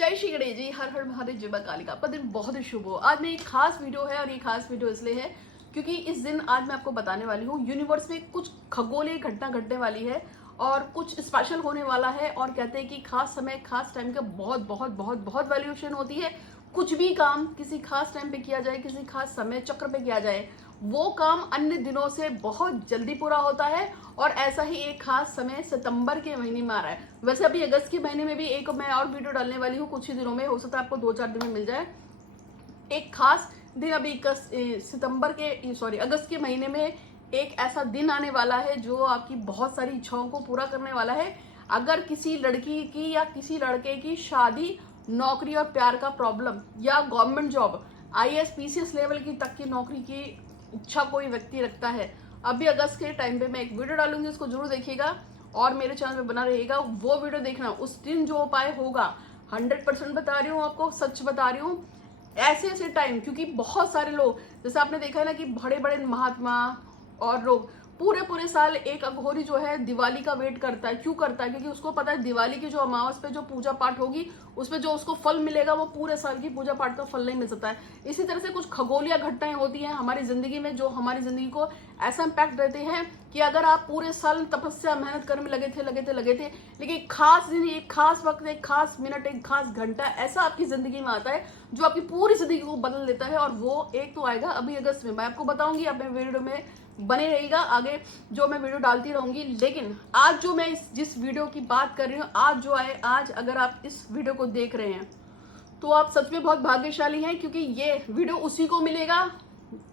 जय श्री गणेश जी, हर हर महादेव, जय मां कालिका। आपका दिन बहुत ही शुभ हो। आज में एक खास वीडियो है और ये खास वीडियो इसलिए है क्योंकि इस दिन आज मैं आपको बताने वाली हूँ यूनिवर्स में कुछ खगोलीय घटना घटने वाली है और कुछ स्पेशल होने वाला है। और कहते हैं कि खास समय खास टाइम का बहुत बहुत बहुत बहुत वैल्यूएशन होती है। कुछ भी काम किसी खास टाइम पे किया जाए, किसी खास समय चक्र पे किया जाए, वो काम अन्य दिनों से बहुत जल्दी पूरा होता है। और ऐसा ही एक खास समय सितंबर के महीने में आ रहा है। वैसे अभी अगस्त के महीने में भी एक मैं और वीडियो डालने वाली हूँ कुछ ही दिनों में, हो सकता है आपको 2-4 दिन में मिल जाए। एक खास दिन अभी अगस्त के महीने में एक ऐसा दिन आने वाला है जो आपकी बहुत सारी इच्छाओं को पूरा करने वाला है। अगर किसी लड़की की या किसी लड़के की शादी, नौकरी और प्यार का प्रॉब्लम या government job, IAS PCS level की तक की नौकरी की इच्छा कोई व्यक्ति रखता है, अभी अगस्त के टाइम पे मैं एक वीडियो डालूंगी, उसको जरूर देखिएगा और मेरे चैनल पे बना रहेगा। वो वीडियो देखना, उस दिन जो उपाय होगा 100% बता रही हूँ, आपको सच बता रही हूँ। ऐसे ऐसे टाइम, क्योंकि बहुत सारे लोग, जैसे आपने देखा है ना कि बड़े बड़े महात्मा और लोग पूरे पूरे साल एक अघोरी जो है दिवाली का वेट करता है। क्यों करता है? क्योंकि उसको पता है दिवाली की जो अमावस पे जो पूजा पाठ होगी उसमें जो उसको फल मिलेगा वो पूरे साल की पूजा पाठ का फल नहीं मिल सकता है। इसी तरह से कुछ खगोलीय घटनाएं होती हैं हमारी जिंदगी में जो हमारी जिंदगी को ऐसा इम्पैक्ट देते हैं कि अगर आप पूरे साल तपस्या मेहनत करने में लगे थे, लेकिन एक खास दिन, एक खास वक्त, एक खास मिनट, एक खास घंटा ऐसा आपकी जिंदगी में आता है जो आपकी पूरी जिंदगी को बदल देता है। और वो एक तो आएगा अभी अगस्त में, मैं आपको बताऊंगी। अब मैं वीडियो में बने रहेगा, आगे जो मैं वीडियो डालती रहूंगी। लेकिन आज जो मैं जिस वीडियो की बात कर रही हूँ, आज अगर आप इस वीडियो को देख रहे हैं तो आप सच में बहुत भाग्यशाली हैं, क्योंकि ये वीडियो उसी को मिलेगा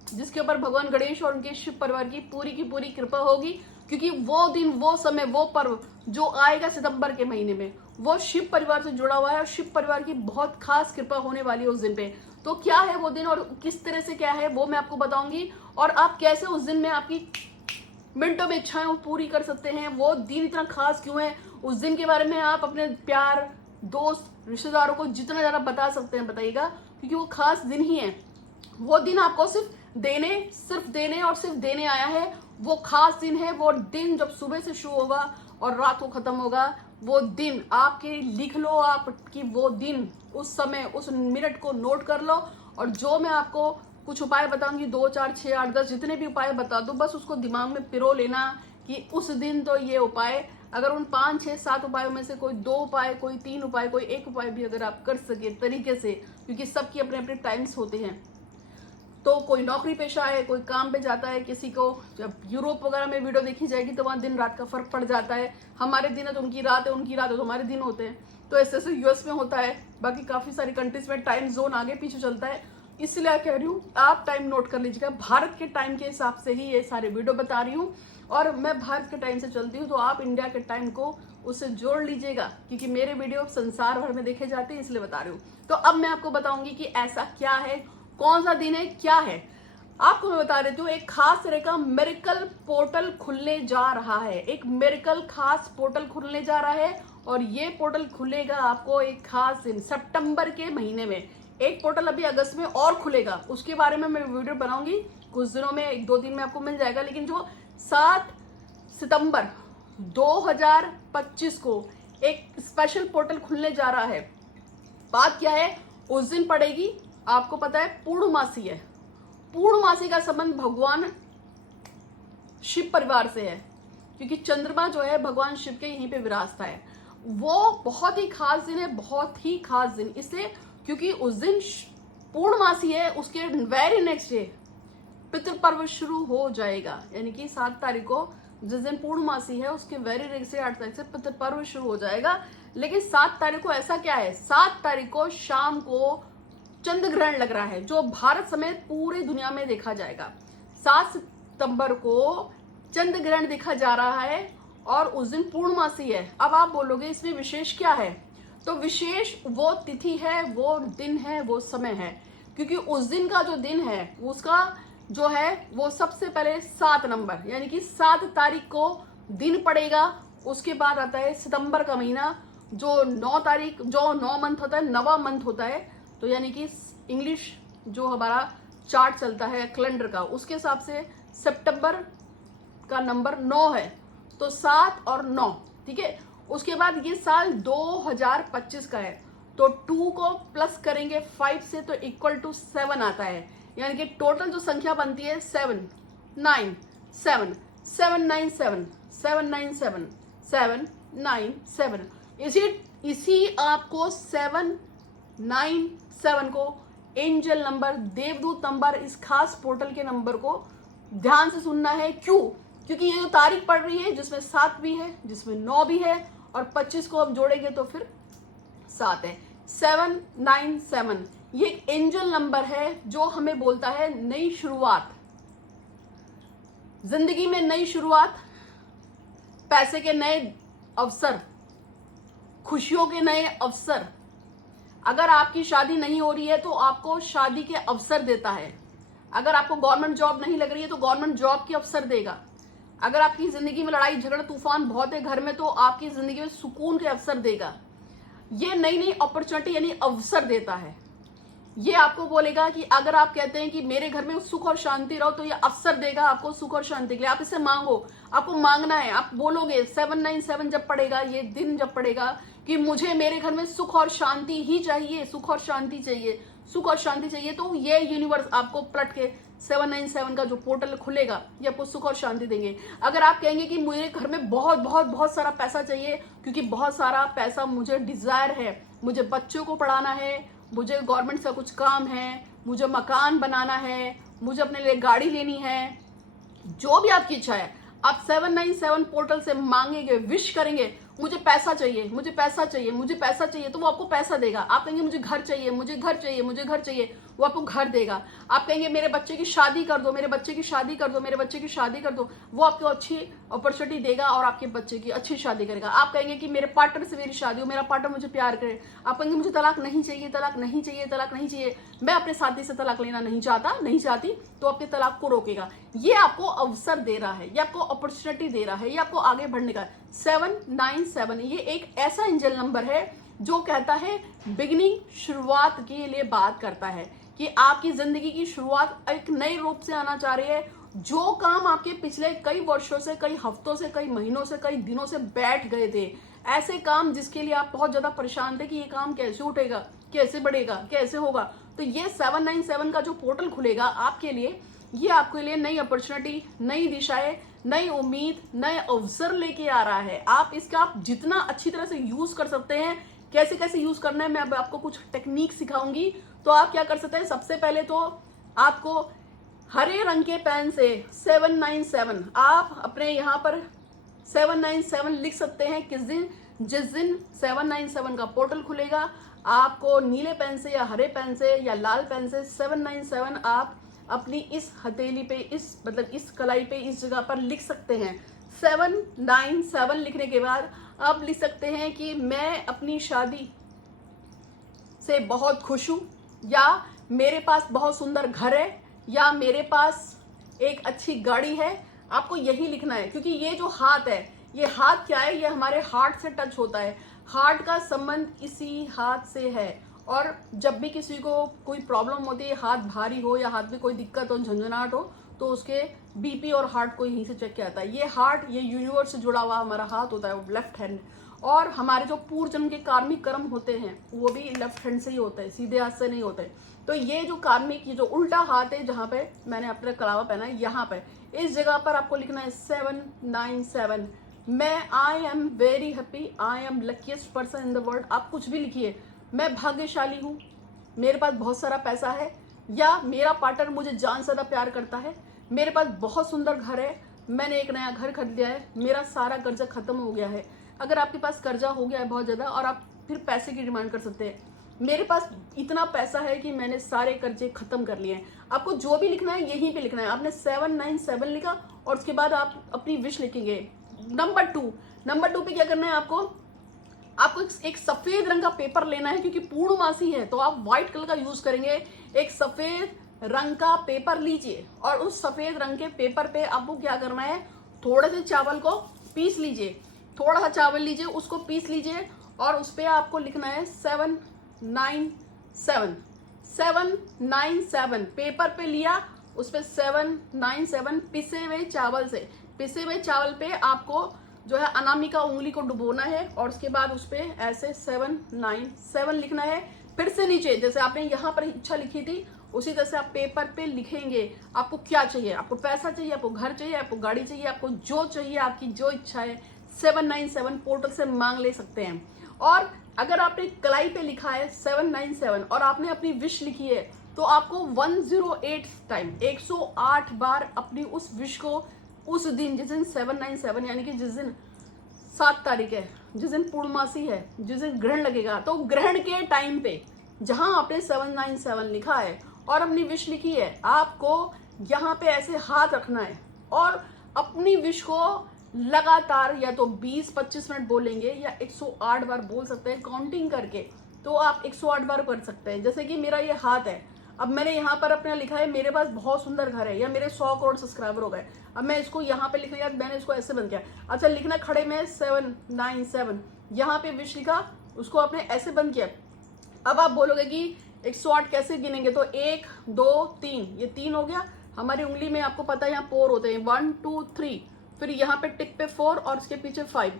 जिसके ऊपर भगवान गणेश और उनके शिव परिवार की पूरी कृपा होगी। क्योंकि वो दिन, वो समय, वो पर्व जो आएगा सितंबर के महीने में, वो शिव परिवार से जुड़ा हुआ है और शिव परिवार की बहुत खास कृपा होने वाली है उस दिन पे। तो क्या है वो दिन और किस तरह से क्या है वो मैं आपको बताऊंगी, और आप कैसे उस दिन में आपकी मिनटों में इच्छाएं पूरी कर सकते हैं। वो दिन इतना खास क्यों है, उस दिन के बारे में आप अपने प्यार, दोस्त, रिश्तेदारों को जितना ज्यादा बता सकते हैं बताइएगा, क्योंकि वो खास दिन ही है। वो दिन आपको सिर्फ देने आया है। वो खास दिन है। वो दिन जब सुबह से शुरू होगा और रात को खत्म होगा, वो दिन आपके लिख लो, आपकी वो दिन, उस समय, उस मिनट को नोट कर लो। और जो मैं आपको कुछ उपाय बताऊंगी, 2, 4, 6, 8, 10 जितने भी उपाय बता दूं, बस उसको दिमाग में पिरो लेना कि उस दिन तो ये उपाय, अगर उन 5, 6, 7 उपायों में से कोई 2 उपाय, कोई 3 उपाय, कोई 1 उपाय भी अगर आप कर सके तरीके से, क्योंकि सबकी अपने अपने टाइम्स होते हैं। तो कोई नौकरी पेशा है, कोई काम पे जाता है, किसी को जब यूरोप वगैरह में वीडियो देखी जाएगी तो वहाँ दिन रात का फर्क पड़ जाता है। हमारे दिन है तो उनकी रात है, उनकी रात है तो हमारे दिन होते हैं। तो ऐसे ऐसे यूएस में होता है, बाकी काफी सारी कंट्रीज में टाइम जोन आगे पीछे चलता है। इसलिए कह रही हूँ आप टाइम नोट कर लीजिएगा। भारत के टाइम के हिसाब से ही ये सारे वीडियो बता रही हूँ, और मैं भारत के टाइम से चलती हूँ, तो आप इंडिया के टाइम को उससे जोड़ लीजिएगा, क्योंकि मेरे वीडियो संसार भर में देखे जाते हैं, इसलिए बता रही हूँ। तो अब मैं आपको बताऊंगी कि ऐसा क्या है, कौन सा दिन है, क्या है। आपको मैं बता देती हूँ, एक खास तरह का मेरिकल पोर्टल खुलने जा रहा है। एक मेरिकल खास पोर्टल खुलने जा रहा है, और ये पोर्टल खुलेगा आपको एक खास दिन सितंबर के महीने में। एक पोर्टल अभी अगस्त में और खुलेगा, उसके बारे में मैं वीडियो बनाऊंगी कुछ दिनों में, 1-2 दिन में आपको मिल जाएगा। लेकिन जो 7 सितंबर 2025 को एक स्पेशल पोर्टल खुलने जा रहा है। बात क्या है, उस दिन पड़ेगी, आपको पता है, पूर्णमासी है। पूर्णमासी का संबंध भगवान शिव परिवार से है, क्योंकि चंद्रमा जो है भगवान शिव के यहीं पे विराजता है। वो बहुत ही खास दिन है, बहुत ही खास दिन इसलिए क्योंकि उस दिन पूर्णमासी है, उसके वेरी नेक्स्ट डे पितृपर्व शुरू हो जाएगा। यानी कि 7 तारीख को जिस दिन पूर्णमासी है उसके वेरी नेक्स्ट डे 8 तारीख से पितृपर्व शुरू हो जाएगा। लेकिन 7 तारीख को ऐसा क्या है, 7 तारीख को शाम को चंद्र ग्रहण लग रहा है, जो भारत समेत पूरी दुनिया में देखा जाएगा। 7 सितंबर को चंद्र ग्रहण देखा जा रहा है और उस दिन पूर्णमासी है। अब आप बोलोगे इसमें विशेष क्या है, तो विशेष वो तिथि है, वो दिन है, वो समय है। क्योंकि उस दिन का जो दिन है उसका जो है वो सबसे पहले 7 नंबर, यानी कि 7 तारीख को दिन पड़ेगा। उसके बाद आता है सितंबर का महीना, जो 9 तारीख, जो 9 मंथ होता है, 9वां मंथ होता है। तो यानी कि इंग्लिश जो हमारा चार्ट चलता है कैलेंडर का, उसके हिसाब से सितंबर का नंबर 9 है, तो 7 और 9, ठीक है। उसके बाद ये साल 2025 का है। तो 2 को प्लस करेंगे 5 से तो इक्वल टू 7 आता है, यानी कि टोटल जो संख्या बनती है 7 9 7 797 797 797। इसी आपको 797 को एंजल नंबर, देवदूत नंबर, इस खास पोर्टल के नंबर को ध्यान से सुनना है। क्यों? क्योंकि ये जो तारीख पड़ रही है जिसमें 7 भी है, जिसमें 9 भी है, और 25 को अब जोड़ेंगे तो फिर 7 है। 797 ये एक एंजल नंबर है जो हमें बोलता है नई शुरुआत, जिंदगी में नई शुरुआत, पैसे के नए अवसर, खुशियों के नए अवसर। अगर आपकी शादी नहीं हो रही है तो आपको शादी के अवसर देता है। अगर आपको गवर्नमेंट जॉब नहीं लग रही है तो गवर्नमेंट जॉब के अवसर देगा। अगर आपकी जिंदगी में लड़ाई झगड़ा तूफान बहुत है घर में तो आपकी जिंदगी में सुकून के अवसर देगा। ये नई नई अपॉर्चुनिटी यानी अवसर देता है। ये आपको बोलेगा कि अगर आप कहते हैं कि मेरे घर में सुख और शांति रहो, तो ये अवसर देगा आपको सुख और शांति के लिए। आप इसे मांगो, आपको मांगना है। आप बोलोगे 797 जब पड़ेगा, ये दिन जब पड़ेगा कि मुझे मेरे घर में सुख और शांति ही चाहिए, सुख और शांति चाहिए, सुख और शांति चाहिए, तो ये यूनिवर्स आपको पलट के 797 का जो पोर्टल खुलेगा ये आपको सुख और शांति देंगे। अगर आप कहेंगे कि मुझे घर में बहुत बहुत बहुत सारा पैसा चाहिए, क्योंकि बहुत सारा पैसा मुझे डिजायर है, मुझे बच्चों को पढ़ाना है, मुझे गवर्नमेंट से कुछ काम है, मुझे मकान बनाना है, मुझे अपने लिए गाड़ी लेनी है, जो भी आपकी इच्छा है, आप 797 पोर्टल से मांगेंगे, विश करेंगे मुझे पैसा चाहिए, मुझे पैसा चाहिए, मुझे पैसा चाहिए, तो वो आपको पैसा देगा। आप कहेंगे मुझे घर चाहिए, मुझे घर चाहिए, मुझे घर चाहिए, वो आपको घर देगा। आप कहेंगे मेरे बच्चे की शादी कर दो, मेरे बच्चे की शादी कर दो, मेरे बच्चे की शादी कर दो, वो आपको अच्छी अपॉर्चुनिटी देगा और आपके बच्चे की अच्छी शादी करेगा। आप कहेंगे कि मेरे पार्टनर से मेरी शादी हो, मेरा पार्टनर मुझे प्यार करे। आप कहेंगे मुझे तलाक नहीं चाहिए, तलाक नहीं चाहिए, तलाक नहीं चाहिए, मैं अपने साथी से तलाक लेना नहीं चाहता, नहीं चाहती, तो आपके तलाक को रोकेगा। ये आपको अवसर दे रहा है, ये आपको अपॉर्चुनिटी दे रहा है, ये आपको आगे बढ़ने का। 797 ये एक ऐसा एंजल नंबर है जो कहता है बिगिनिंग, शुरुआत के लिए बात करता है कि आपकी जिंदगी की शुरुआत एक नए रूप से आना चाह रही है। जो काम आपके पिछले कई वर्षों से, कई हफ्तों से, कई महीनों से, कई दिनों से बैठ गए थे, ऐसे काम जिसके लिए आप बहुत ज्यादा परेशान थे कि ये काम कैसे उठेगा, कैसे बढ़ेगा, कैसे होगा, तो ये 797 का जो पोर्टल खुलेगा आपके लिए, ये आपके लिए नई अपॉर्चुनिटी, नई दिशाएं, नई उम्मीद, नए अवसर लेके आ रहा है। आप इसका आप जितना अच्छी तरह से यूज कर सकते हैं, कैसे कैसे यूज करना है मैं अब आपको कुछ टेक्निक सिखाऊंगी। तो आप क्या कर सकते हैं, सबसे पहले तो आपको हरे रंग के पेन से 797 आप अपने यहाँ पर 797 लिख सकते हैं। किस दिन, जिस दिन 797 का पोर्टल खुलेगा, आपको नीले पेन से या हरे पेन से या लाल पेन से 797 आप अपनी इस हथेली पे, इस मतलब इस कलाई पे, इस जगह पर लिख सकते हैं। 797 लिखने के बाद आप लिख सकते हैं कि मैं अपनी शादी से बहुत खुश हूं, या मेरे पास बहुत सुंदर घर है, या मेरे पास एक अच्छी गाड़ी है। आपको यही लिखना है, क्योंकि ये जो हाथ है, ये हाथ क्या है, ये हमारे हार्ट से टच होता है। हार्ट का संबंध इसी हाथ से है, और जब भी किसी को कोई प्रॉब्लम होती है, हाथ भारी हो या हाथ में कोई दिक्कत हो, झंझनाहट हो, तो उसके बीपी और हार्ट को यहीं से चेक किया जाता है। ये हार्ट, ये यूनिवर्स से जुड़ा हुआ हमारा हाथ होता है, वो लेफ्ट हैंड। और हमारे जो पूर्व जन्म के कार्मिक कर्म होते हैं वो भी लेफ्ट हैंड से ही होते हैं, सीधे हाथ से नहीं होते। तो ये जो कार्मिक, ये जो उल्टा हाथ है, जहाँ पे मैंने अपना कलावा पहना है, यहाँ पे इस जगह पर आपको लिखना है 797। मैं I am very happy, I am luckiest person in the world. आप कुछ भी लिखिए, मैं भाग्यशाली हूँ, मेरे पास बहुत सारा पैसा है, या मेरा पार्टनर मुझे जान से ज्यादा प्यार करता है, मेरे पास बहुत सुंदर घर है, मैंने एक नया घर खरीद लिया है, मेरा सारा कर्जा खत्म हो गया है। अगर आपके पास कर्जा हो गया है बहुत ज्यादा और आप फिर पैसे की डिमांड कर सकते हैं, मेरे पास इतना पैसा है कि मैंने सारे कर्जे खत्म कर लिए हैं। आपको जो भी लिखना है यहीं पे लिखना है। आपने 797 लिखा और उसके बाद आप अपनी विश लिखेंगे। नंबर टू पे क्या करना है, आपको एक सफेद रंग का पेपर लेना है, क्योंकि पूर्णमासी है तो आप व्हाइट कलर का यूज करेंगे। एक सफेद रंग का पेपर लीजिए और उस सफेद रंग के पेपर पे आपको क्या करना है, थोड़े से चावल को पीस लीजिए, थोड़ा सा चावल लीजिए, उसको पीस लीजिए और उस पे आपको लिखना है 797 पेपर पे लिया, उस पे 797 पिसे हुए चावल से, पिसे हुए चावल पे आपको जो है अनामिका उंगली को डुबोना है और उसके बाद उस पर ऐसे 797 लिखना है। फिर से नीचे जैसे आपने यहाँ पर इच्छा लिखी थी उसी तरह से आप पेपर पे लिखेंगे आपको क्या चाहिए। आपको पैसा चाहिए, आपको घर चाहिए, आपको गाड़ी चाहिए, आपको जो चाहिए, आपकी जो इच्छा है 797 पोर्टल से मांग ले सकते हैं। और अगर आपने कलाई पे लिखा है 797 और आपने अपनी विश लिखी है तो आपको 108 टाइम 108 बार अपनी उस विश को उस दिन जिस दिन 797 यानी कि जिस दिन 7 तारीख है, जिस दिन पूर्णमासी है, जिस दिन ग्रहण लगेगा, तो ग्रहण के टाइम पे जहां आपने 797 लिखा है और अपनी विश लिखी है आपको यहाँ पे ऐसे हाथ रखना है और अपनी विश को लगातार या तो 20-25 मिनट बोलेंगे या 108 बार बोल सकते हैं काउंटिंग करके। तो आप 108 बार कर सकते हैं। जैसे कि मेरा ये हाथ है, अब मैंने यहाँ पर अपना लिखा है मेरे पास बहुत सुंदर घर है या मेरे 100 करोड़ सब्सक्राइबर हो गए। अब मैं इसको यहाँ पे लिख लिया, मैंने इसको ऐसे बंद किया। अच्छा लिखना खड़े में 797 यहाँ पे विश लिखा, उसको आपने ऐसे बंद किया। अब आप बोलोगे कि 108 कैसे गिनेंगे, तो 1 2 3 ये 3 हो गया। हमारी उंगली में आपको पता है यहाँ पोर होते हैं 1 2 3, फिर यहाँ पे टिक पे 4 और उसके पीछे 5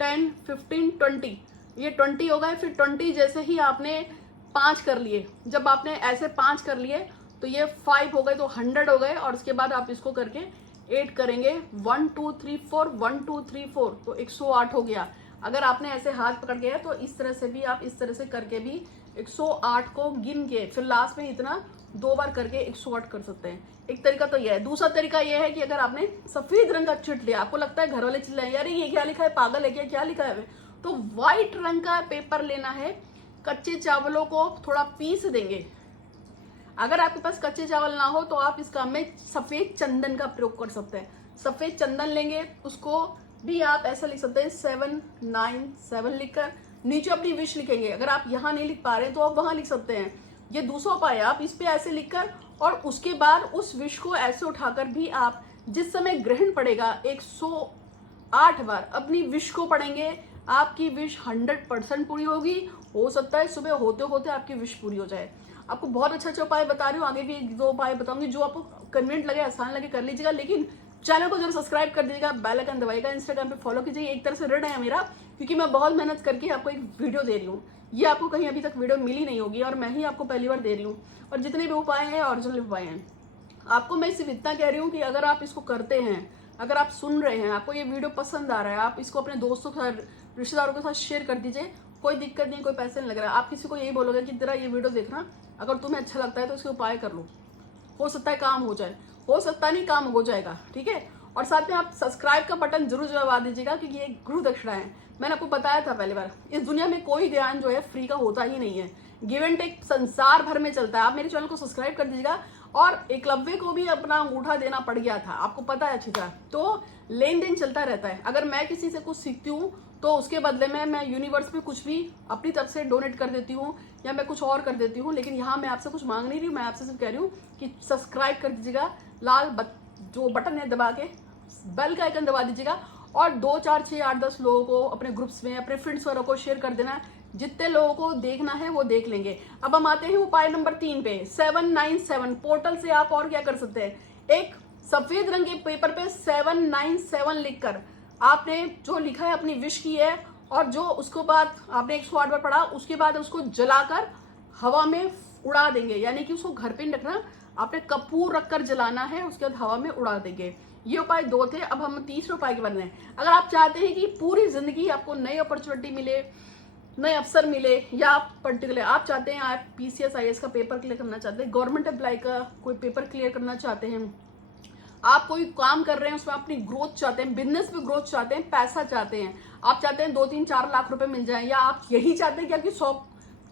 10 15 20 ये 20 हो गए। फिर 20 जैसे ही आपने 5 कर लिए, जब आपने ऐसे 5 कर लिए तो ये 5 हो गए तो 100 हो गए। और उसके बाद आप इसको करके 8 करेंगे 1 2 3 4 1 2 3 4 तो 108 हो गया। अगर आपने ऐसे हाथ पकड़ के तो इस तरह से भी आप इस तरह से करके भी 108 को गिन के फिर लास्ट में इतना 2 बार करके 108 कर सकते हैं। एक तरीका तो यह है। दूसरा तरीका यह है कि अगर आपने सफेद रंग का चिट लिया, आपको लगता है घर वाले चिल्लाए यार ये क्या लिखा है, पागल है क्या, क्या लिखा है, तो व्हाइट रंग का पेपर लेना है। कच्चे चावलों को थोड़ा पीस देंगे। अगर आपके पास कच्चे चावल ना हो तो आप इस काम में सफेद चंदन का प्रयोग कर सकते हैं। सफेद चंदन लेंगे, उसको भी आप ऐसा लिख सकते हैं 797 लिखकर नीचे अपनी विश लिखेंगे। अगर आप यहाँ नहीं लिख पा रहे हैं तो आप वहां लिख सकते हैं। ये दूसरा उपाय है, आप इस पे ऐसे लिखकर और उसके बाद उस विश को ऐसे उठाकर भी आप जिस समय ग्रहण पड़ेगा 108 बार अपनी विश को पढ़ेंगे। आपकी विश 100% पूरी होगी। हो सकता है सुबह होते होते आपकी विश पूरी हो जाए। आपको बहुत अच्छा उपाय बता रही हूँ, आगे भी 1-2 उपाय बताऊंगी जो आपको कन्वीनियंट लगे, आसान लगे कर लीजिएगा। लेकिन चैनल को जरूर सब्सक्राइब कर दीजिएगा, बेल आइकन दबाइएगा, इंस्टाग्राम पे फॉलो कीजिए। एक तरह से ऋण है मेरा, क्योंकि मैं बहुत मेहनत करके आपको एक वीडियो दे रही हूँ। ये आपको कहीं अभी तक वीडियो मिली नहीं होगी और मैं ही आपको पहली बार दे रही हूँ। और जितने भी उपाय हैं ओरिजिनल उपाय हैं। आपको मैं सिर्फ इतना कह रही हूँ कि अगर आप इसको करते हैं, अगर आप सुन रहे हैं, आपको ये वीडियो पसंद आ रहा है, आप इसको अपने दोस्तों के साथ, रिश्तेदारों के साथ शेयर कर दीजिए। कोई दिक्कत नहीं, कोई पैसे नहीं लग रहा है। आप किसी को यही बोलोगे कि तेरा ये वीडियो देखना, अगर तुम्हें अच्छा लगता है तो इसके उपाय कर लो, हो सकता है काम हो जाए, हो सकता नहीं काम हो जाएगा, ठीक है। और साथ में आप सब्सक्राइब का बटन जरूर दबा दीजिएगा, क्योंकि ये गुरु दक्षिणा है। मैंने आपको बताया था पहली बार, इस दुनिया में कोई ज्ञान जो है फ्री का होता ही नहीं है। गिव एंड टेक संसार भर में चलता है। आप मेरे चैनल को सब्सक्राइब कर दीजिएगा। और एकलव्य को भी अपना अंगूठा देना पड़ गया था, आपको पता है अच्छी तरह। तो लेन देन चलता रहता है। अगर मैं किसी से कुछ सीखती हूँ तो उसके बदले में मैं यूनिवर्स में कुछ भी अपनी तरफ से डोनेट कर देती हूँ या मैं कुछ और कर देती हूँ। लेकिन यहाँ मैं आपसे कुछ मांग नहीं रही हूँ, मैं आपसे सिर्फ कह रही हूँ कि सब्सक्राइब कर दीजिएगा। लाल जो बटन है दबा के बेल का आइकन दबा दीजिएगा और 2 4 6 8 10 लोगों को अपने ग्रुप्स में, अपने फ्रेंड्स वालों को शेयर कर देना। जितने लोगों को देखना है वो देख लेंगे। अब हम आते हैं उपाय नंबर 3 पे। 797 पोर्टल से आप और क्या कर सकते हैं। एक सफेद रंग के पेपर पे 797 लिखकर आपने जो लिखा है अपनी विश की है और जो उसको बाद आपने 108 बार पढ़ा, उसके बाद उसको जलाकर हवा में उड़ा देंगे। यानी कि उसको घर पे नहीं रखना, आपने कपूर रखकर जलाना है, उसके बाद हवा में उड़ा देंगे। ये उपाय 2 थे। अब हम तीसरे उपाय के बारे में। अगर आप चाहते हैं कि पूरी जिंदगी आपको नई अपॉर्चुनिटी मिले, नए अफसर मिले, या आप पर्टिकुलर आप चाहते हैं आप PCS IAS का पेपर क्लियर करना चाहते हैं, गवर्नमेंट एम्प्लॉय का कोई पेपर क्लियर करना चाहते हैं, आप कोई काम कर रहे हैं उसमें अपनी ग्रोथ चाहते हैं, बिजनेस में ग्रोथ चाहते हैं, पैसा चाहते हैं, आप चाहते हैं 2-3-4 लाख रुपए मिल जाए, या आप यही चाहते हैं कि आपकी 100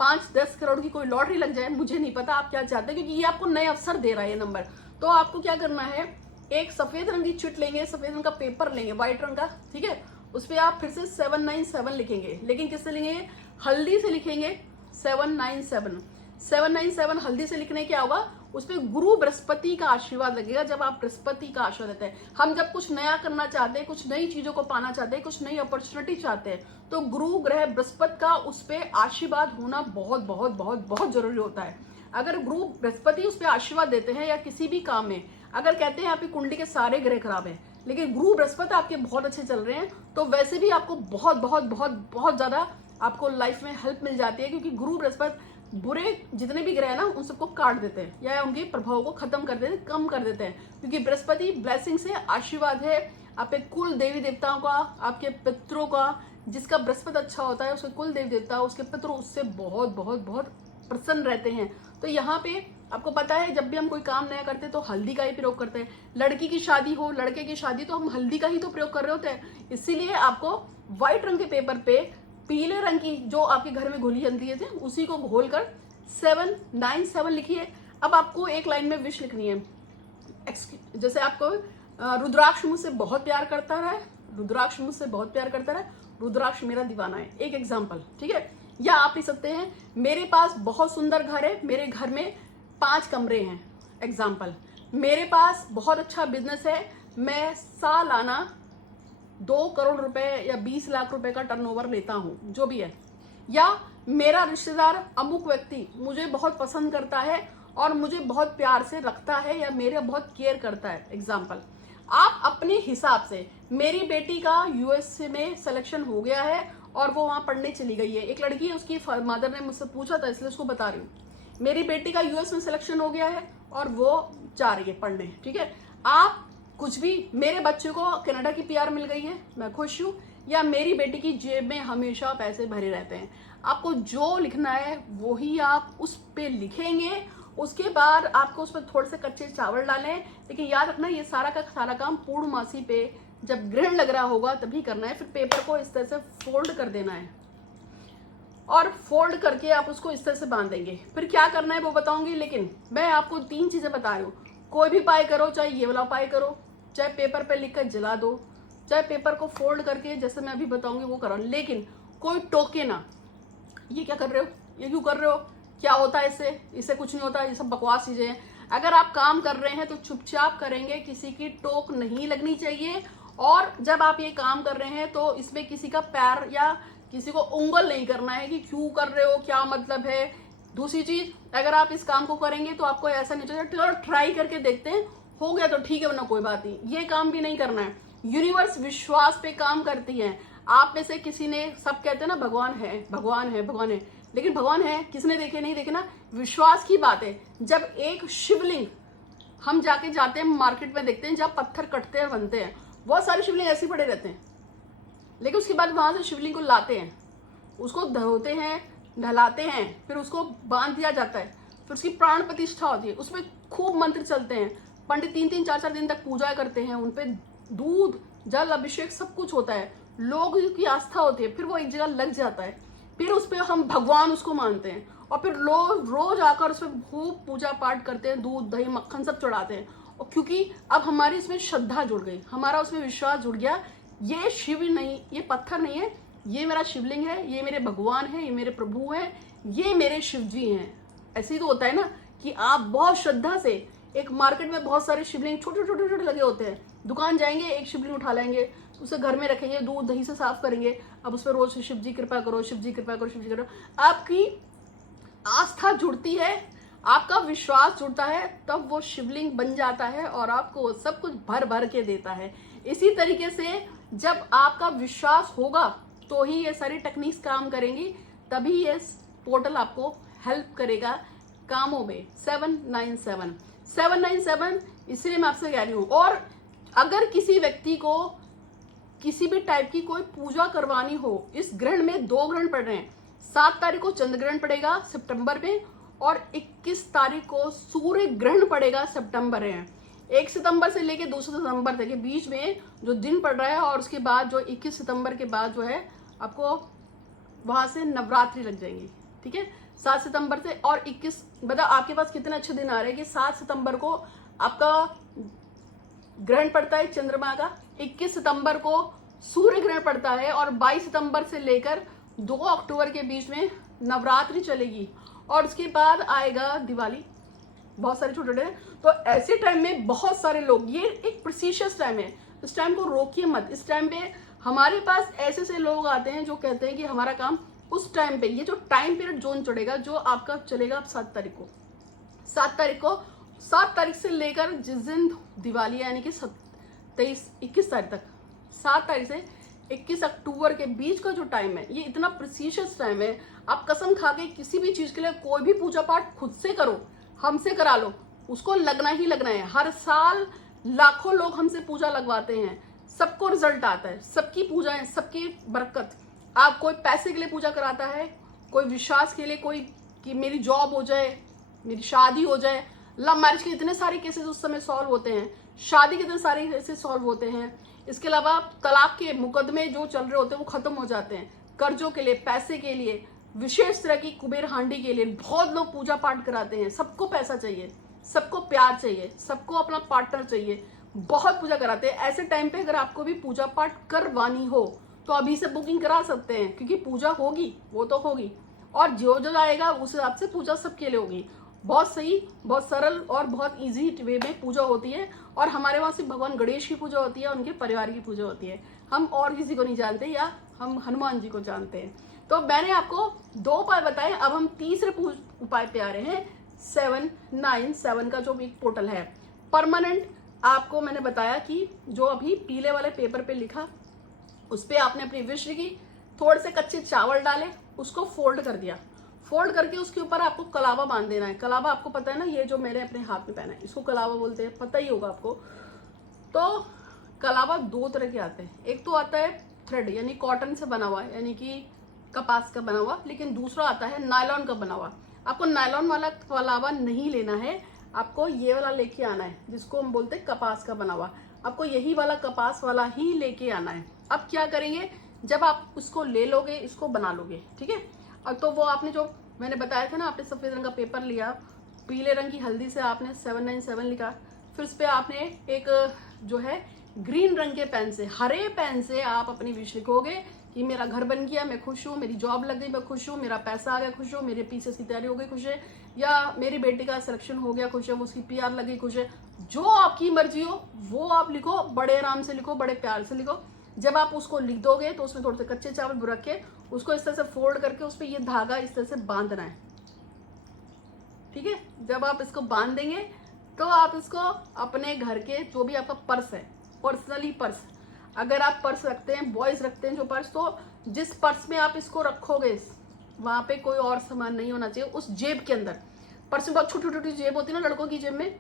5-10 करोड़ की कोई लॉटरी लग जाए, मुझे नहीं पता आप क्या चाहते हैं, क्योंकि ये आपको नए अवसर दे रहा है ये नंबर। तो आपको क्या करना है, एक सफेद रंग की चिट लेंगे, सफेद रंग का पेपर लेंगे, व्हाइट रंग का, ठीक है। उस पर आप फिर से 797 लिखेंगे, लेकिन किससे लिखेंगे, हल्दी से लिखेंगे। 797 हल्दी से लिखने क्या होगा, उसमें गुरु बृहस्पति का आशीर्वाद लगेगा। जब आप बृहस्पति का आशीर्वाद लेते हैं, हम जब कुछ नया करना चाहते हैं, कुछ नई चीजों को पाना चाहते हैं, कुछ नई अपॉर्चुनिटी चाहते हैं, तो गुरु ग्रह बृहस्पति का उस पर आशीर्वाद होना बहुत बहुत बहुत बहुत जरूरी होता है। अगर गुरु बृहस्पति उस पर आशीर्वाद देते हैं या किसी भी काम में, अगर कहते हैं आपकी कुंडली के सारे ग्रह खराब है, लेकिन गुरु बृहस्पति आपके बहुत अच्छे चल रहे हैं, तो वैसे भी आपको बहुत बहुत बहुत बहुत ज़्यादा आपको लाइफ में हेल्प मिल जाती है, क्योंकि गुरु बृहस्पति बुरे जितने भी ग्रह है ना उन सबको काट देते हैं या उनके प्रभाव को खत्म कर देते हैं, कम कर देते हैं, क्योंकि बृहस्पति ब्लेसिंग से आशीर्वाद है आपके कुल देवी देवताओं का, आपके पितरों का। जिसका बृहस्पति अच्छा होता है उसके कुल देवी देवता, उसके पितर उससे बहुत बहुत बहुत प्रसन्न रहते हैं। तो यहाँ पे आपको पता है जब भी हम कोई काम नया करते हैं तो हल्दी का ही प्रयोग करते हैं। लड़की की शादी हो, लड़के की शादी, तो हम हल्दी का ही तो प्रयोग कर रहे होते हैं। इसीलिए आपको व्हाइट रंग के पेपर पे पीले रंग की जो आपके घर में घोली जलती है उसी को घोल कर 797 लिखिए। अब आपको एक लाइन में विश लिखनी है, जैसे आपको रुद्राक्ष मुझसे बहुत प्यार करता है, रुद्राक्ष मुझसे बहुत प्यार करता है, रुद्राक्ष मेरा दीवाना है, एक एग्जाम्पल, ठीक है। या आप लिख सकते हैं मेरे पास बहुत सुंदर घर है, मेरे घर में 5 कमरे हैं, एग्जाम्पल। मेरे पास बहुत अच्छा बिजनेस है, मैं सालाना 2 करोड़ रुपए या 20 लाख रुपए का टर्नओवर लेता हूं, जो भी है। या मेरा रिश्तेदार अमुक व्यक्ति मुझे बहुत पसंद करता है और मुझे बहुत प्यार से रखता है या मेरे बहुत केयर करता है, एग्जाम्पल। आप अपने हिसाब से, मेरी बेटी का यूएस में सिलेक्शन हो गया है और वो वहां पढ़ने चली गई है। एक लड़की है, उसकी मदर ने मुझसे पूछा था इसलिए उसको बता रही हूँ। मेरी बेटी का यूएस में सिलेक्शन हो गया है और वो जा रही है पढ़ने, ठीक है। आप कुछ भी, मेरे बच्चे को कनाडा की पीआर मिल गई है, मैं खुश हूँ, या मेरी बेटी की जेब में हमेशा पैसे भरे रहते हैं। आपको जो लिखना है वो ही आप उस पे लिखेंगे। उसके बाद आपको उसमें थोड़े से कच्चे चावल डालें, लेकिन याद रखना ये सारा का सारा काम पूर्णमासी पे जब ग्रहण लग रहा होगा तभी करना है। फिर पेपर को इस तरह से फोल्ड कर देना है और फोल्ड करके आप उसको इस तरह से बांध देंगे। फिर क्या करना है वो बताऊंगी, लेकिन मैं आपको 3 चीजें बता रही हूँ। कोई भी उपाय करो, चाहे ये वाला उपाय करो, चाहे पेपर पे लिख कर जला दो, चाहे पेपर को फोल्ड करके जैसे मैं अभी बताऊंगी वो करो, लेकिन कोई टोके ना, ये क्या कर रहे हो, ये क्यों कर रहे हो, क्या होता है इससे, इससे कुछ नहीं होता, ये सब बकवास चीजें हैं। अगर आप काम कर रहे हैं तो चुपचाप करेंगे, किसी की टोक नहीं लगनी चाहिए। और जब आप ये काम कर रहे हैं तो इसमें किसी का पैर या किसी को उंगल नहीं करना है कि क्यों कर रहे हो, क्या मतलब है। दूसरी चीज, अगर आप इस काम को करेंगे तो आपको ऐसा नहीं चाहिए चलो ट्राई करके देखते हैं, हो गया तो ठीक है वरना कोई बात नहीं, ये काम भी नहीं करना है। यूनिवर्स विश्वास पे काम करती है। आप में से किसी ने, सब कहते हैं ना भगवान है भगवान है भगवान है, लेकिन भगवान है किसने देखे, नहीं देखे ना, विश्वास की बात है। जब एक शिवलिंग हम जाते हैं मार्केट में, देखते हैं जब पत्थर कटते हैं बनते हैं, बहुत सारे शिवलिंग ऐसे पड़े रहते हैं, लेकिन उसके बाद वहां से शिवलिंग को लाते हैं, उसको धोते हैं, ढलाते हैं, फिर उसको बांध दिया जाता है, फिर उसकी प्राण प्रतिष्ठा होती है, उसमें खूब मंत्र चलते हैं, पंडित 3-3 4-4 दिन तक पूजा करते हैं, उनपे दूध जल अभिषेक सब कुछ होता है, लोगों की आस्था होती है, फिर वो एक जगह लग जाता है, फिर उस पर हम भगवान उसको मानते हैं और फिर रोज आकर उस पर खूब पूजा पाठ करते हैं, दूध दही मक्खन सब चढ़ाते हैं। और क्योंकि अब हमारी इसमें श्रद्धा जुड़ गई, हमारा उसमें विश्वास जुड़ गया, ये शिव नहीं, ये पत्थर नहीं है, ये मेरा शिवलिंग है, ये मेरे भगवान है, ये मेरे प्रभु हैं, ये मेरे शिव जी हैं। ऐसे ही तो होता है ना कि आप बहुत श्रद्धा से, एक मार्केट में बहुत सारे शिवलिंग छोटे छोटे छोटे लगे होते हैं, दुकान जाएंगे एक शिवलिंग उठा लेंगे, उसे घर में रखेंगे, दूध दही से साफ करेंगे, अब उस पर रोज शिव जी कृपा करो, शिव जी कृपा करो, शिव जी करो। आपकी आस्था जुड़ती है, आपका विश्वास जुड़ता है, तब वो शिवलिंग बन जाता है और आपको सब कुछ भर भर के देता है। इसी तरीके से जब आपका विश्वास होगा तो ही ये सारी टेक्निक्स काम करेंगी, तभी ये पोर्टल आपको हेल्प करेगा कामों में। 797 इसलिए मैं आपसे कह रही हूँ। और अगर किसी व्यक्ति को किसी भी टाइप की कोई पूजा करवानी हो, इस ग्रहण में 2 ग्रहण पड़ रहे हैं, 7 तारीख को चंद्र ग्रहण पड़ेगा सितंबर में और 21 तारीख को सूर्य ग्रहण पड़ेगा सितंबर में। 1 सितंबर से लेके 2 सितंबर तक के बीच में जो दिन पड़ रहा है, और उसके बाद जो 21 सितंबर के बाद जो है आपको वहां से नवरात्रि लग जाएंगी, ठीक है। 7 सितंबर से और 21, बता आपके पास कितने अच्छे दिन आ रहे हैं कि 7 सितंबर को आपका ग्रहण पड़ता है चंद्रमा का, 21 सितंबर को सूर्य ग्रहण पड़ता है और 22 सितंबर से लेकर 2 अक्टूबर के बीच में नवरात्रि चलेगी और उसके बाद आएगा दिवाली, बहुत सारे छोटे छोटे। तो ऐसे टाइम में बहुत सारे लोग, ये एक प्रीशियस टाइम है, इस टाइम को रोकिए मत। इस टाइम पे हमारे पास ऐसे से लोग आते हैं जो कहते हैं कि हमारा काम उस टाइम पे, ये जो टाइम पीरियड जोन चढ़ेगा जो आपका चलेगा अब 7 तारीख को, 7 तारीख से लेकर जिस दिन दिवाली यानी कि 21 तारीख तक, 7 तारीख से 21 अक्टूबर के बीच का जो टाइम है, ये इतना प्रीशियस टाइम है। आप कसम खा के किसी भी चीज के लिए कोई भी पूजा पाठ खुद से करो, हमसे करा लो, उसको लगना ही लगना है। हर साल लाखों लोग हमसे पूजा लगवाते हैं, सबको रिजल्ट आता है, सबकी पूजाएं, सबकी बरकत। आप कोई पैसे के लिए पूजा कराता है, कोई विश्वास के लिए, कोई कि मेरी जॉब हो जाए, मेरी शादी हो जाए। लव मैरिज के इतने सारे केसेस उस समय सॉल्व होते हैं, शादी के इतने सारे केसेस सॉल्व होते हैं। इसके अलावा तलाक के मुकदमे जो चल रहे होते हैं वो खत्म हो जाते हैं। कर्जों के लिए, पैसे के लिए, विशेष तरह की कुबेर हांडी के लिए बहुत लोग पूजा पाठ कराते हैं। सबको पैसा चाहिए, सबको प्यार चाहिए, सबको अपना पार्टनर चाहिए, बहुत पूजा कराते हैं। ऐसे टाइम पे अगर आपको भी पूजा पाठ करवानी हो तो अभी से बुकिंग करा सकते हैं, क्योंकि पूजा होगी, वो तो होगी, और जो जो आएगा उस हिसाब से पूजा सबके लिए होगी। बहुत सही, बहुत सरल और बहुत इजी वे में पूजा होती है। और हमारे वहाँ से भगवान गणेश की पूजा होती है, उनके परिवार की पूजा होती है। हम और किसी को नहीं जानते, या हम हनुमान जी को जानते हैं। तो मैंने आपको 2 उपाय बताए, अब हम तीसरे उपाय पे आ रहे हैं। 797 का जो एक पोर्टल है परमानेंट, आपको मैंने बताया कि जो अभी पीले वाले पेपर पे लिखा, उस पर आपने अपनी विश लिखी, थोड़े से कच्चे चावल डाले, उसको फोल्ड कर दिया, फोल्ड करके उसके ऊपर आपको कलावा बांध देना है। कलावा आपको पता है ना, ये जो मैंने अपने हाथ में पहना है इसको कलावा बोलते हैं, पता ही होगा आपको। तो कलावा 2 तरह के आते हैं, एक तो आता है थ्रेड यानी कॉटन से बना हुआ, यानी कि कपास का बना हुआ, लेकिन दूसरा आता है नायलॉन का बना हुआ। आपको नायलॉन वाला कलावा नहीं लेना है, आपको ये वाला लेके आना है जिसको हम बोलते हैं कपास का बना हुआ। आपको यही वाला कपास वाला ही लेके आना है। अब क्या करेंगे, जब आप उसको ले लोगे, इसको बना लोगे, ठीक है। और तो वो आपने जो मैंने बताया था ना, आपने सफेद रंग का पेपर लिया, पीले रंग की हल्दी से आपने 797 लिखा, फिर उस पर आपने एक जो है ग्रीन रंग के पेन से, हरे पेन से आप अपनी विश लिखोगे कि मेरा घर बन गया, मैं खुश हूँ, मेरी जॉब लग गई, मैं खुश हूँ, मेरा पैसा आ गया, खुश हूँ, मेरे पीसीएस की तैयारी हो गई, खुश है, या मेरी बेटी का सिलेक्शन हो गया, खुश है, उसकी पीआर लग गई, खुश है। जो आपकी मर्जी हो वो आप लिखो, बड़े आराम से लिखो, बड़े प्यार से लिखो। जब आप उसको लिख दोगे तो उसमें थोड़े से कच्चे चावल रख के उसको इस तरह से फोल्ड करके उस पर ये धागा इस तरह से बांधना है, ठीक है। जब आप इसको बांध देंगे तो आप इसको अपने घर के जो भी आपका पर्स है, पर्सनली पर्स, अगर आप पर्स रखते हैं, बॉयज रखते हैं जो पर्स, तो जिस पर्स में आप इसको रखोगे वहां पे कोई और सामान नहीं होना चाहिए। उस जेब के अंदर, पर्स में बहुत छोटी छोटी जेब होती है ना लड़कों की जेब में,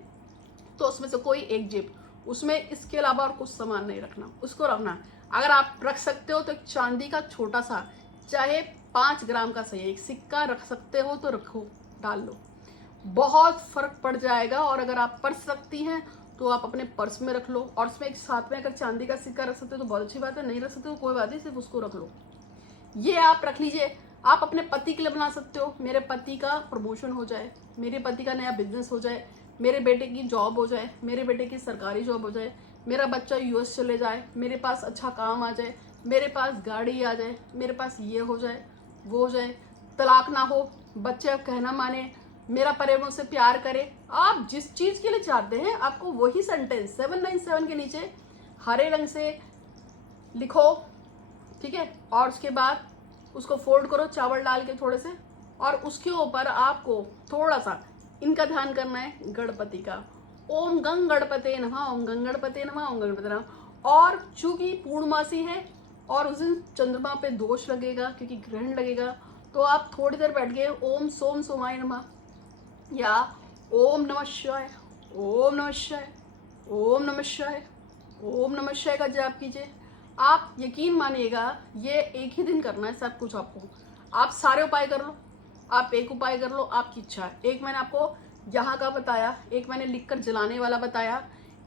तो उसमें से कोई एक जेब, उसमें इसके अलावा और कुछ सामान नहीं रखना, उसको रखना। अगर आप रख सकते हो तो एक चांदी का छोटा सा, चाहे 5 ग्राम का सही, एक सिक्का रख सकते हो तो रखो, डाल लो, बहुत फर्क पड़ जाएगा। और अगर आप पर्स रखती हैं तो आप अपने पर्स में रख लो, और उसमें एक साथ में अगर चांदी का सिक्का रख सकते हो तो बहुत अच्छी बात है, नहीं रख सकते तो कोई बात नहीं, सिर्फ उसको रख लो। ये आप रख लीजिए। आप अपने पति के लिए बना सकते हो, मेरे पति का प्रमोशन हो जाए, मेरे पति का नया बिजनेस हो जाए, मेरे बेटे की जॉब हो जाए, मेरे बेटे की सरकारी जॉब हो जाए, मेरा बच्चा यूएस चले जाए, मेरे पास अच्छा काम आ जाए, मेरे पास गाड़ी आ जाए, मेरे पास ये हो जाए, वो हो जाए, तलाक ना हो, बच्चे कहना माने, मेरा परिवार मुझसे प्यार करे। आप जिस चीज के लिए चाहते हैं आपको वही सेंटेंस 797 के नीचे हरे रंग से लिखो, ठीक है। और उसके बाद उसको फोल्ड करो चावल डाल के थोड़े से, और उसके ऊपर आपको थोड़ा सा इनका ध्यान करना है गणपति का, ओम गंग गणपते नमः, ओम गंग गणपते नमः, ओम गणपति नमः। और चूंकि पूर्णमासी है और उस दिन चंद्रमा पे दोष लगेगा क्योंकि ग्रहण लगेगा, तो आप थोड़ी देर बैठ गए ओम सोम सोमाय नमः या ओम नमः शिवाय, ओम नमः शिवाय, ओम नमः शिवाय, ओम नमः शिवाय का जाप कीजिए। आप यकीन मानिएगा ये एक ही दिन करना है सब कुछ आपको। आप सारे उपाय कर लो, आप एक उपाय कर लो, आपकी इच्छा है। एक मैंने आपको यहाँ का बताया, एक मैंने लिखकर जलाने वाला बताया,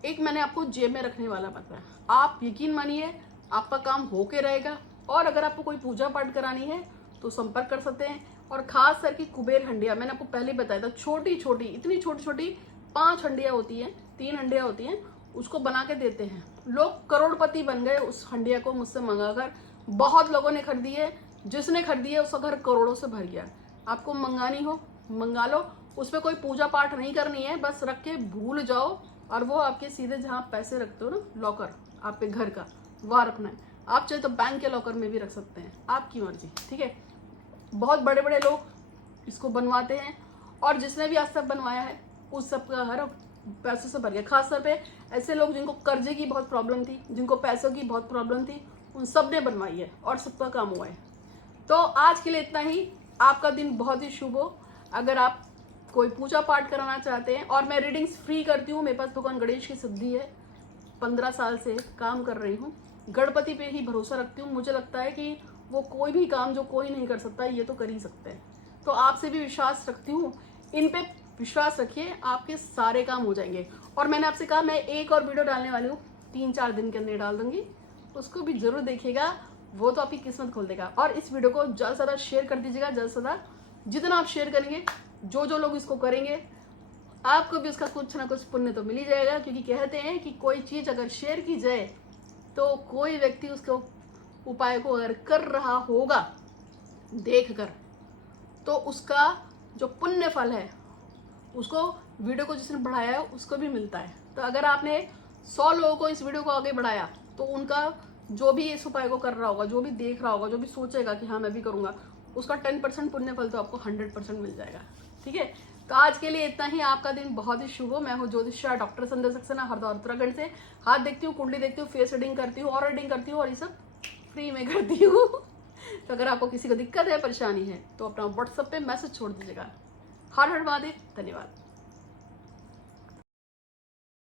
एक मैंने आपको जेब में रखने वाला बताया। आप यकीन मानिए आपका काम होके रहेगा। और अगर आपको कोई पूजा पाठ करानी है तो संपर्क कर सकते हैं। और खास करके कुबेर हंडिया मैंने आपको पहले बताया था, छोटी छोटी, इतनी छोटी छोटी 5 हंडिया होती हैं, 3 हंडिया होती हैं, उसको बना के देते हैं। लोग करोड़पति बन गए उस हंडिया को मुझसे मंगाकर, बहुत लोगों ने खरीदी है, जिसने खरीदी है उसका घर करोड़ों से भर गया। आपको मंगानी हो मंगा लो, उसमें कोई पूजा पाठ नहीं करनी है, बस रख के भूल जाओ और वो आपके सीधे जहाँ पैसे रखते हो ना, लॉकर आपके घर का, वहाँ रखना है। आप चाहे तो बैंक के लॉकर में भी रख सकते हैं, आपकी मर्जी, ठीक है। बहुत बड़े बड़े लोग इसको बनवाते हैं, और जिसने भी आज तक बनवाया है उस सब का घर पैसों से भर गया। खासतौर पे ऐसे लोग जिनको कर्जे की बहुत प्रॉब्लम थी, जिनको पैसों की बहुत प्रॉब्लम थी, उन सब ने बनवाई है और सबका काम हुआ है। तो आज के लिए इतना ही। आपका दिन बहुत ही शुभ हो। अगर आप कोई पूजा पाठ कराना चाहते हैं, और मैं रीडिंग्स फ्री करती हूँ, मेरे पास भगवान गणेश की सिद्धि है, 15 साल से काम कर रही हूँ, गणपति पे ही भरोसा रखती हूँ। मुझे लगता है कि वो कोई भी काम जो कोई नहीं कर सकता ये तो कर ही सकते हैं। तो आपसे भी विश्वास रखती हूँ, इन पे विश्वास रखिए, आपके सारे काम हो जाएंगे। और मैंने आपसे कहा मैं एक और वीडियो डालने वाली हूँ, 3-4 दिन के अंदर डाल दूंगी, उसको भी जरूर देखिएगा, वो तो आपकी किस्मत खोल देगा। और इस वीडियो को ज़्यादा से ज़्यादा शेयर कर दीजिएगा, ज़्यादा से ज़्यादा जितना आप शेयर करेंगे, जो लोग इसको करेंगे, आपको भी उसका कुछ ना कुछ पुण्य तो मिल ही जाएगा। क्योंकि कहते हैं कि कोई चीज़ अगर शेयर की जाए तो कोई व्यक्ति उसके उपाय को अगर कर रहा होगा देखकर, तो उसका जो पुण्य फल है उसको, वीडियो को जिसने बढ़ाया है उसको भी मिलता है। तो अगर आपने 100 लोगों को इस वीडियो को आगे बढ़ाया तो उनका जो भी इस उपाय को कर रहा होगा, जो भी देख रहा होगा, जो भी सोचेगा कि हाँ मैं भी करूँगा, उसका 10% पुण्य फल तो आपको 100% मिल जाएगा। ठीक है, तो आज के लिए इतना ही। आपका दिन बहुत ही शुभ हो। मैं हूँ ज्योतिषा डॉक्टर संध्या सक्सेना, हरिद्वार उत्तराखंड से। हाथ देखती हूँ, कुंडली देखती हूँ, फेस रीडिंग करती हूँ और रीडिंग करती हूँ, और ये सब फ्री में करती हूँ। तो अगर आपको किसी को दिक्कत है, परेशानी है, तो अपना व्हाट्सएप पे मैसेज छोड़ दीजिएगा। हर महादेव, धन्यवाद।